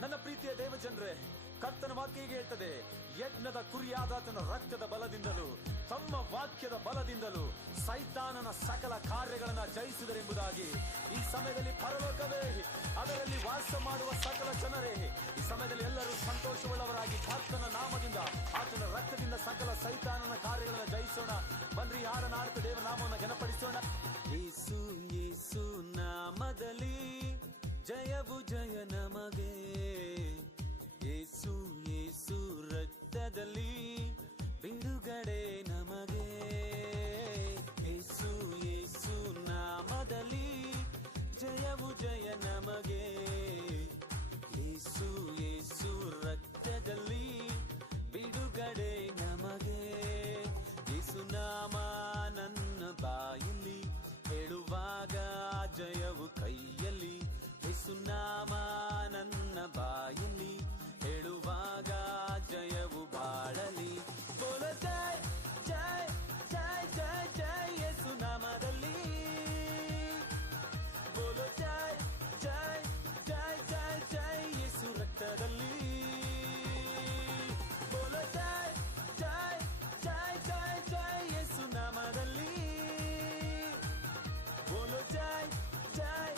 ನನ್ನ ಪ್ರೀತಿಯ ದೇವಜನರೇ, ಕರ್ತನ ವಾಕ್ಯ ಹೀಗೆ ಹೇಳ್ತದೆ, ಯಜ್ಞದ ಕುರಿಯಾದಾತನ ರಕ್ತದ ಬಲದಿಂದಲೂ ತಮ್ಮ ವಾಕ್ಯದ ಬಲದಿಂದಲೂ ಸೈತಾನನ ಸಕಲ ಕಾರ್ಯಗಳನ್ನ ಜಯಿಸಿದರೆಂಬುದಾಗಿ. ಈ ಸಮಯದಲ್ಲಿ ಪರಲೋಕವೇ, ಅದರಲ್ಲಿ ವಾಸ ಮಾಡುವ ಸಕಲ ಜನರೇ, ಈ ಸಮಯದಲ್ಲಿ ಎಲ್ಲರೂ ಸಂತೋಷವುಳ್ಳವರಾಗಿ ಕರ್ತನ ನಾಮದಿಂದ, ಆತನ ರಕ್ತದಿಂದ ಸಕಲ ಸೈತಾನನ ಕಾರ್ಯಗಳನ್ನ ಜಯಿಸೋಣ. ಬನ್ರಿ, ಹಾಡನ ಆಡ್ತ ದೇವ ನಾಮವನ್ನು ಘನಪಡಿಸೋಣ. ಯೇಸು ಯೇಸು ನಾಮದಲ್ಲಿ ಜಯವು ಜಯ ನಮಗೆ, ಯೇಸು ಯೇಸು ರಕ್ತದಲ್ಲಿ ಬಿಡುಗಡೆ ನಮಗೆ, ಯೇಸು ಯೇಸು ನಾಮದಲ್ಲಿ ಜಯವು ಜಯ ನಮಗೆ, ಯೇಸು ಯೇಸು ರಕ್ತದಲ್ಲಿ ಬಿಡುಗಡೆ ನಮಗೆ. ಯೇಸು ನಾಮ ನನ್ನ ಬಾಯಲ್ಲಿ ಹೇಳುವಾಗ ಜಯವು ಕೈಯಲ್ಲಿ, ಯೇಸು ನಾಮ ನನ್ನ ಬಾಯಲ್ಲಿ ಹೇಳುವಾಗ ಜಯವು ಬಾಳಲಿ. ಬೋಲೋ ಜೈ ಜೈ ಜೈ ಜೈ ಜೈ ಯೇಸು ನಾಮದಲ್ಲಿ, ಬೋಲೋ ಜೈ ಜೈ ಜೈ ಜೈ ಜೈ ಯೇಸು ರಕ್ತದಲ್ಲಿ, ಬೋಲೋ ಜೈ ಜೈ ಜೈ ಜೈ ಜೈ ಯೇಸು ನಾಮದಲ್ಲಿ, ಬೋಲೋ ಜೈ ಜೈ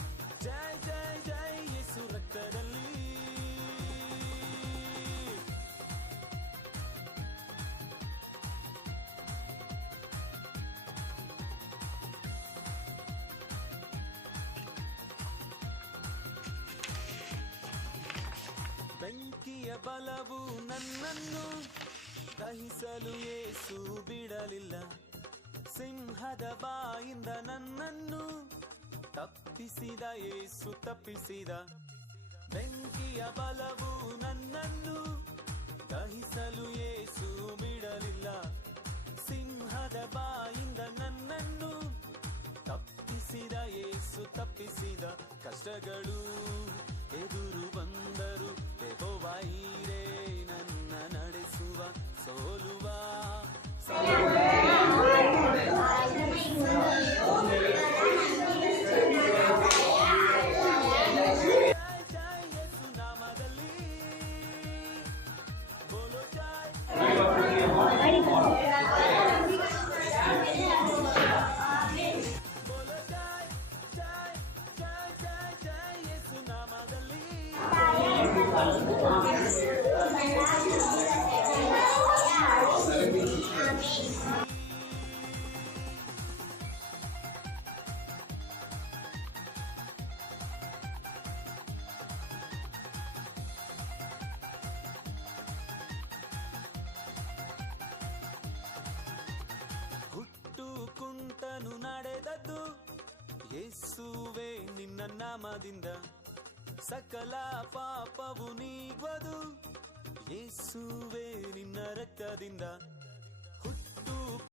ಜೈ ಜೈ ಜೈ ಯೇಸು ರಕ್ತದಲ್ಲಿ. ಬೆಂಕಿಯ ಬಲವು ನನ್ನನ್ನು ದಹಿಸಲು ಯೇಸು ಬಿಡಲಿಲ್ಲ, ಸಿಂಹದ ಬಾಯಿಂದ ನನ್ನನ್ನು ತಪ್ಪಿಸಿದ ಯೇಸು ತಪ್ಪಿಸಿದ. ಬೆಂಕಿಯ ಬಲವು ನನ್ನನ್ನು ದಹಿಸಲು ಯೇಸು ಬಿಡಲಿಲ್ಲ, ಸಿಂಹದ ಬಾಯಿಂದ ನನ್ನನ್ನು ತಪ್ಪಿಸಿದ ಯೇಸು ತಪ್ಪಿಸಿದ. ಕಷ್ಟಗಳು ಎದುರು ಬಂದರು ಯೆಹೋವ ಈರೇ ನನ್ನ ನಡೆಸುವ, ಸೋಲುವ ಕುಂಟನು ನಡೆದದ್ದು ಯೇಸುವೇ ನಿನ್ನ ನಾಮದಿಂದ, ಸಕಲ ಪಾಪವು ನೀಗುವುದು ಯೇಸುವೇ ನಿನ್ನ ರಕ್ತದಿಂದ.